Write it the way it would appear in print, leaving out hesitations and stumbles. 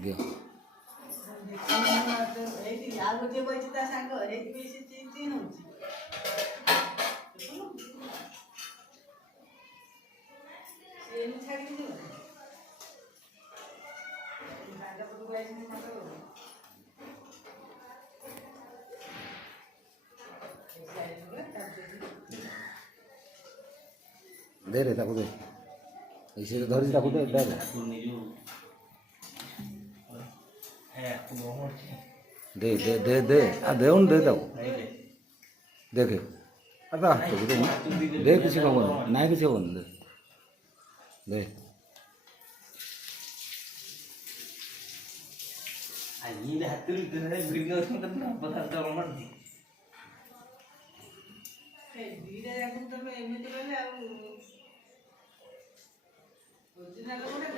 ଦିଅ। ଏଇଠି ଆଉ ଗୋଟିଏ ବଇଛି ତା ସାଙ୍ଗ ହେଇଥିପାଇଁ ସେ ଚିଁ ହଉଛି। ସେ ଏମିତି ଛାଡ଼ିକି ଯିବ ସାଙ୍ଗ ପଟକୁ ଆସିନି ସାଙ୍ଗ दे रे ताको दे ऐसे तो धरी ताको दे दे दे दे दे दे आ दे उन दे ताको देखे आता तो दे किसी को नहीं किसी को दे दे ये हाथ में वीडियो में पता चल रहा है धीरे जाकर तो मैं एमती कहले आ ओरिजिनल गोटे